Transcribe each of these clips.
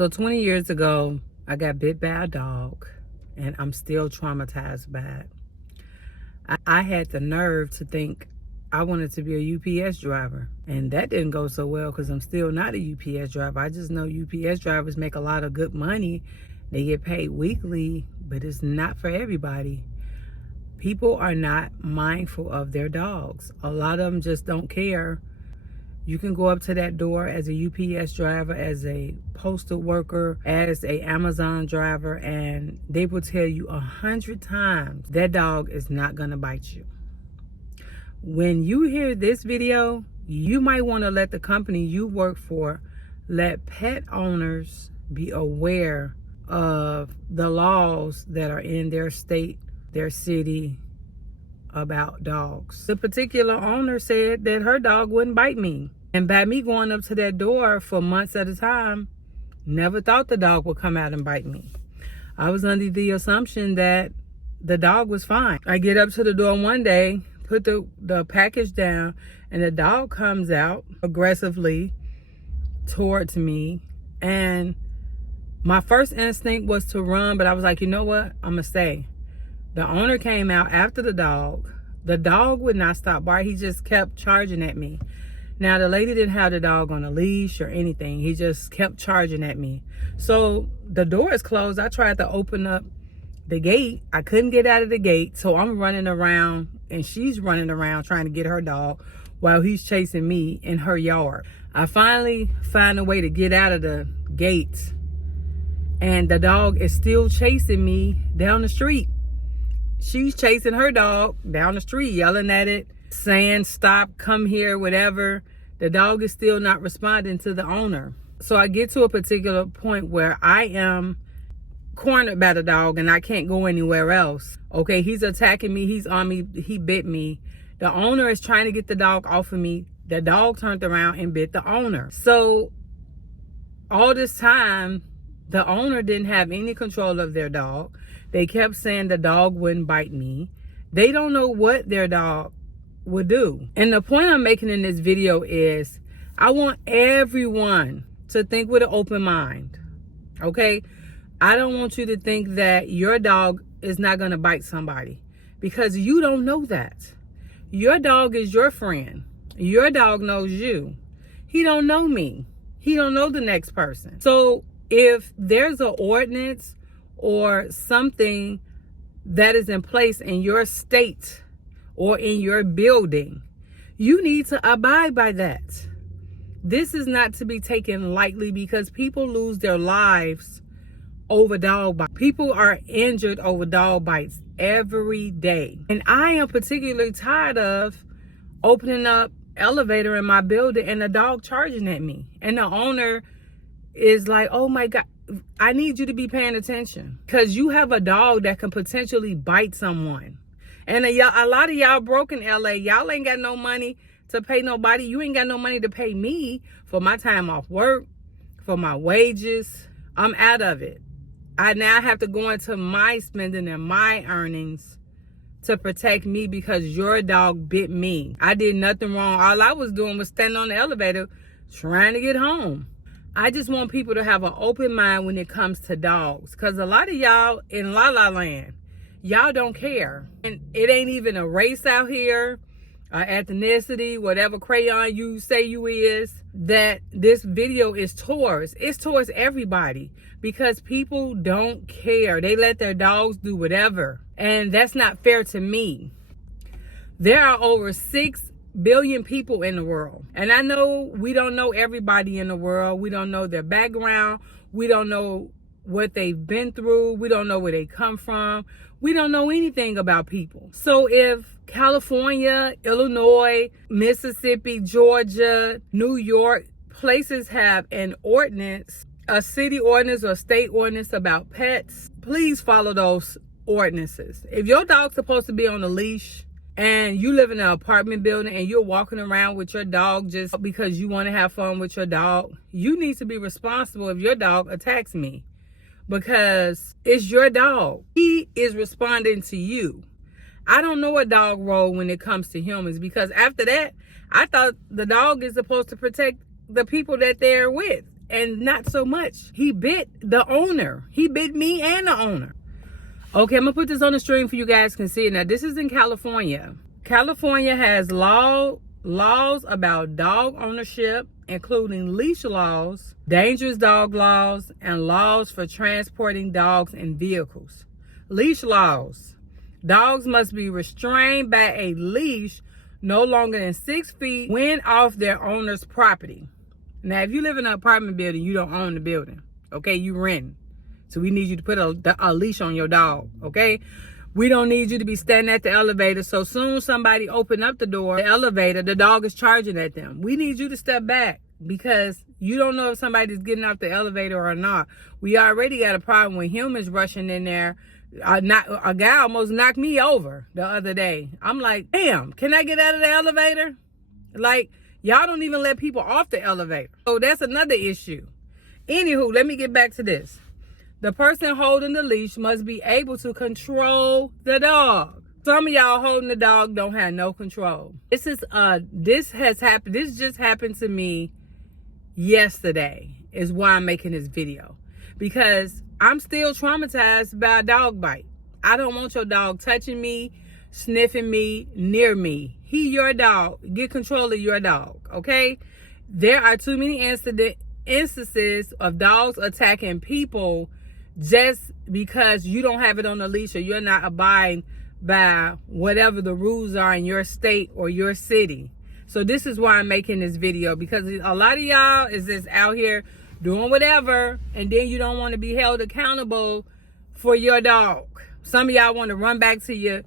So 20 years ago, I got bit by a dog, and I'm still traumatized by it. I had the nerve to think I wanted to be a UPS driver, and that didn't go so well because I'm still not a UPS driver. I just know UPS drivers make a lot of good money. They get paid weekly, but it's not for everybody. People are not mindful of their dogs. A lot of them just don't care. You can go up to that door as a UPS driver, as a postal worker, as a Amazon driver, and they will tell you 100 times that dog is not gonna bite you. When you hear this video, you might want to let the company you work for, let pet owners be aware of the laws that are in their state, their city, about dogs. The particular owner said that her dog wouldn't bite me. And by me going up to that door for months at a time, never thought the dog would come out and bite me. I was under the assumption that the dog was fine. I get up to the door one day, put the package down, and the dog comes out aggressively towards me. And my first instinct was to run, but I was like, you know what? I'm gonna stay. The owner came out after the dog. The dog would not stop barking. He just kept charging at me. Now, the lady didn't have the dog on a leash or anything. He just kept charging at me. So the door is closed. I tried to open up the gate. I couldn't get out of the gate. So I'm running around, and she's running around trying to get her dog while he's chasing me in her yard. I finally find a way to get out of the gate, and the dog is still chasing me down the street. She's chasing her dog down the street, yelling at it, saying, stop, come here, whatever. The dog is still not responding to the owner. So I get to a particular point where I am cornered by the dog and I can't go anywhere else. Okay, he's attacking me, he's on me, he bit me. The owner is trying to get the dog off of me. The dog turned around and bit the owner. So all this time, the owner didn't have any control of their dog. They kept saying the dog wouldn't bite me. They don't know what their dog would do. And the point I'm making in this video is I want everyone to think with an open mind. Okay? I don't want you to think that your dog is not going to bite somebody, because you don't know that. Your dog is your friend. Your dog knows you. He don't know me. He don't know the next person. So if there's an ordinance or something that is in place in your state or in your building, you need to abide by that. This is not to be taken lightly, because people lose their lives over dog bites. People are injured over dog bites every day. And I am particularly tired of opening up elevator in my building and the dog charging at me. And the owner is like, oh my God, I need you to be paying attention, because you have a dog that can potentially bite someone. And a lot of y'all broke in LA. Y'all ain't got no money to pay nobody. You ain't got no money to pay me for my time off work, for my wages. I'm out of it. I now have to go into my spending and my earnings to protect me because your dog bit me. I did nothing wrong. All I was doing was standing on the elevator trying to get home. I just want people to have an open mind when it comes to dogs, because a lot of y'all in La La Land, y'all don't care. And it ain't even a race out here, ethnicity, whatever crayon you say you is, that this video is towards. It's towards everybody, because people don't care. They let their dogs do whatever. And that's not fair to me. There are over 6 billion people in the world. And I know we don't know everybody in the world. We don't know their background. We don't know what they've been through. We don't know where they come from. We don't know anything about people. So if California, Illinois, Mississippi, Georgia, New York, places have an ordinance, a city ordinance or state ordinance about pets, please follow those ordinances. If your dog's supposed to be on a leash and you live in an apartment building and you're walking around with your dog just because you want to have fun with your dog, you need to be responsible if your dog attacks me, because it's your dog. He is responding to you. I don't know a dog role when it comes to humans, because after that, I thought the dog is supposed to protect the people that they're with. and not so much. He bit the owner. He bit me and the owner. Okay, I'm gonna put this on the stream for you guys can see it. Now, this is in California. California has laws about dog ownership, including leash laws, dangerous dog laws, and laws for transporting dogs in vehicles. Leash laws. Dogs must be restrained by a leash no longer than 6 feet when off their owner's property. Now, if you live in an apartment building, you don't own the building. Okay, you rent. So we need you to put a leash on your dog. Okay, we don't need you to be standing at the elevator. So soon somebody open up the door, the elevator, the dog is charging at them. We need you to step back because you don't know if somebody's getting off the elevator or not. We already got a problem with humans rushing in there. A guy almost knocked me over the other day. I'm like, damn, can I get out of the elevator? Like, y'all don't even let people off the elevator. So that's another issue. Anywho, let me get back to this. The person holding the leash must be able to control the dog. Some of y'all holding the dog don't have no control. This just happened to me yesterday is why I'm making this video. Because I'm still traumatized by a dog bite. I don't want your dog touching me, sniffing me, near me. He your dog. Get control of your dog, okay? There are too many instances of dogs attacking people just because you don't have it on the leash or you're not abiding by whatever the rules are in your state or your city. So this is why I'm making this video, because a lot of y'all is just out here doing whatever, and then you don't want to be held accountable for your dog. Some of y'all want to run back to your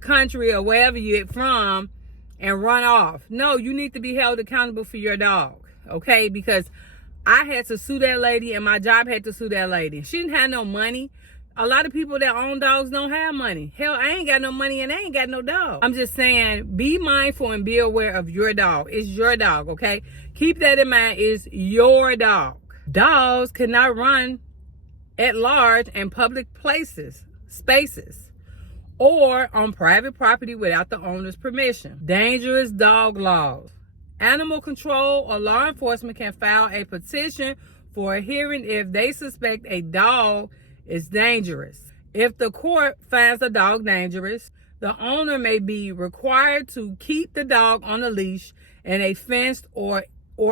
country or wherever you're from and run off. No, you need to be held accountable for your dog, okay? Because I had to sue that lady and my job had to sue that lady. She didn't have no money. A lot of people that own dogs don't have money. Hell, I ain't got no money and I ain't got no dog. I'm just saying, be mindful and be aware of your dog. It's your dog, okay? Keep that in mind. It's your dog. Dogs cannot run at large in public spaces, or on private property without the owner's permission. Dangerous dog laws. Animal control or law enforcement can file a petition for a hearing if they suspect a dog is dangerous. If the court finds the dog dangerous, the owner may be required to keep the dog on a leash in a fenced or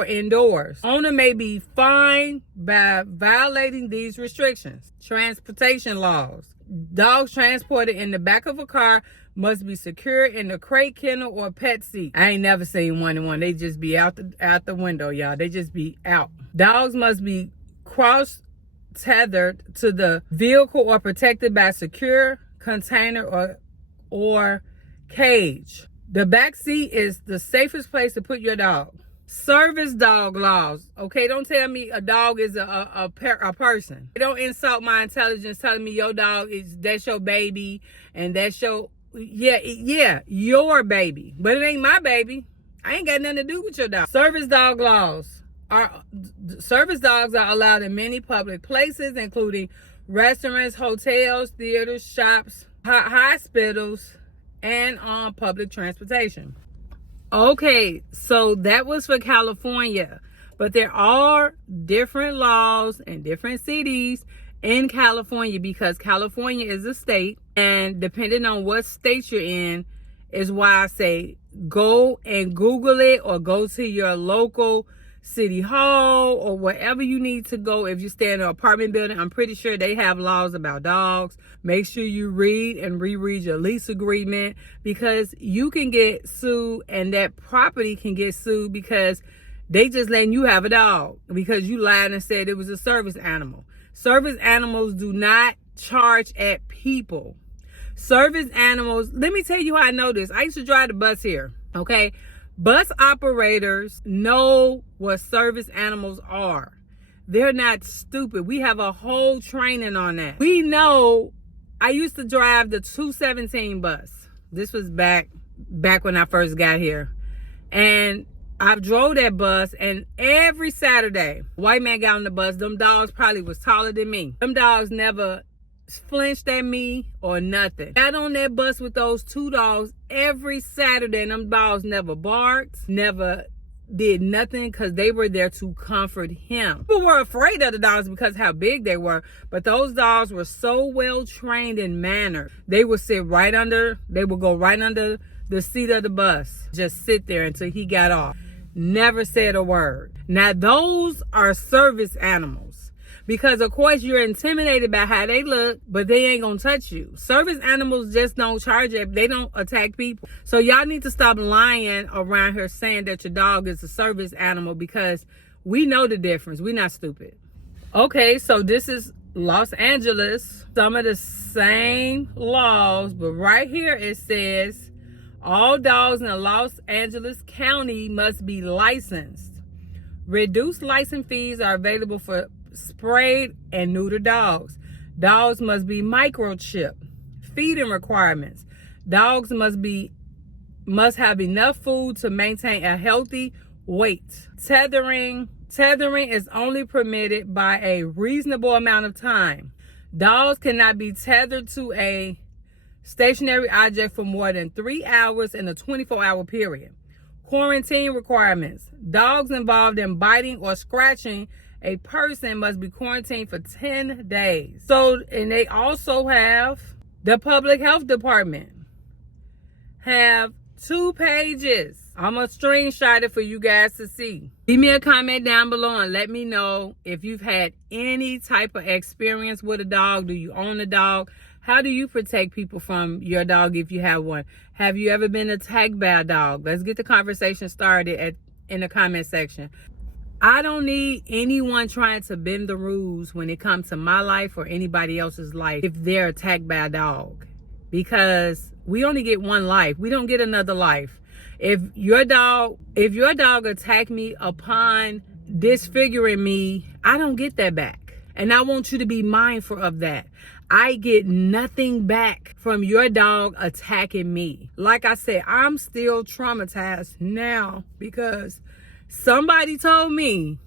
indoors. Owner may be fined by violating these restrictions. Transportation laws. Dogs transported in the back of a car must be secured in the crate, kennel, or pet seat. I ain't never seen one. They just be out the window, y'all. They just be out. Dogs must be cross-tethered to the vehicle or protected by secure container or cage. The back seat is the safest place to put your dog. Service dog laws. Okay, don't tell me a dog is a person. Don't insult my intelligence telling me your dog that's your baby and that's your your baby, but it ain't my baby. I ain't got nothing to do with your dog. Service dog laws. Service dogs are allowed in many public places, including restaurants, hotels, theaters, shops, hospitals, and on public transportation. Okay, so that was for California, but there are different laws in different cities in California, because California is a state, and depending on what state you're in is why I say go and Google it, or go to your local city hall or wherever you need to go. If you stay in an apartment building, I'm pretty sure they have laws about dogs. Make sure you read and reread your lease agreement, because you can get sued and that property can get sued because they just letting you have a dog because you lied and said it was a service animal. Service animals do not charge at people. Service animals, let me tell you how I know this. I used to drive the bus here, okay? Bus operators know what service animals are. They're not stupid. We have a whole training on that. We know. I used to drive the 217 bus. This was back when I first got here. And I drove that bus, and every Saturday, white man got on the bus. Them dogs probably was taller than me. Them dogs never flinched at me or nothing. Got on that bus with those two dogs every Saturday, and them dogs never barked, never did nothing because they were there to comfort him. People were afraid of the dogs because how big they were, but those dogs were so well trained and mannered. They would go right under the seat of the bus, just sit there until he got off. Never said a word. Now those are service animals. Because of course you're intimidated by how they look, but they ain't gonna touch you. Service animals just don't charge it. They don't attack people. So y'all need to stop lying around here saying that your dog is a service animal, because we know the difference. We're not stupid. Okay, so this is Los Angeles. Some of the same laws, but right here it says all dogs in Los Angeles County must be licensed. Reduced license fees are available for sprayed and neutered dogs. Dogs must be microchipped. Feeding requirements. Dogs must have enough food to maintain a healthy weight. Tethering is only permitted by a reasonable amount of time. Dogs cannot be tethered to a stationary object for more than 3 hours in a 24-hour period. Quarantine requirements. Dogs involved in biting or scratching a person must be quarantined for 10 days. So, and they also have the public health department have 2 pages. I'm gonna screenshot it for you guys to see. Leave me a comment down below and let me know if you've had any type of experience with a dog. Do you own a dog? How do you protect people from your dog if you have one? Have you ever been attacked by a dog? Let's get the conversation started in the comment section. I don't need anyone trying to bend the rules when it comes to my life or anybody else's life if they're attacked by a dog, because we only get one life. We don't get another life. If your dog attacked me upon disfiguring me, I don't get that back. And I want you to be mindful of that. I get nothing back from your dog attacking me. Like I said, I'm still traumatized now because somebody told me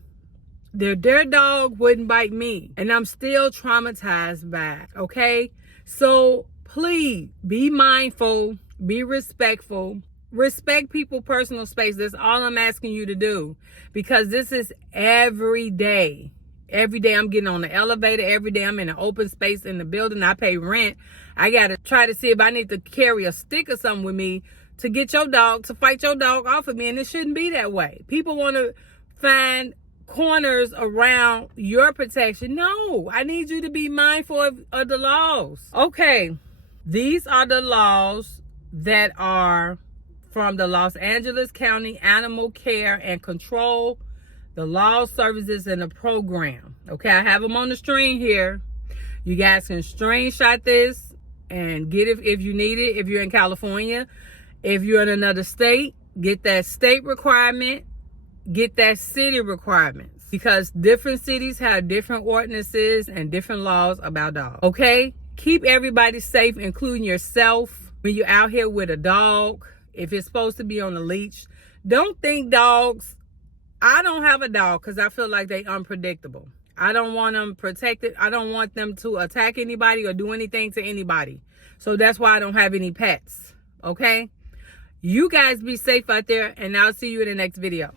that their dog wouldn't bite me, and I'm still traumatized by it, okay? So please be mindful, be respectful, respect people's personal space. That's all I'm asking you to do, because this is every day. Every day I'm getting on the elevator. Every day I'm in an open space in the building. I pay rent. I got to try to see if I need to carry a stick or something with me to get your dog, to fight your dog off of me. And it shouldn't be that way. People want to find corners around your protection. No, I need you to be mindful of the laws. Okay, these are the laws that are from the Los Angeles County Animal Care and Control, the law, services, and the program. Okay, I have them on the screen here. You guys can screenshot this and get it if you need it. If you're in California, if you're in another state, get that state requirement, get that city requirements, because different cities have different ordinances and different laws about dogs. Okay, keep everybody safe, including yourself, when you're out here with a dog. If it's supposed to be on a leash, don't think dogs. I don't have a dog because I feel like they unpredictable. I don't want them protected. I don't want them to attack anybody or do anything to anybody. So that's why I don't have any pets. Okay? You guys be safe out there, and I'll see you in the next video.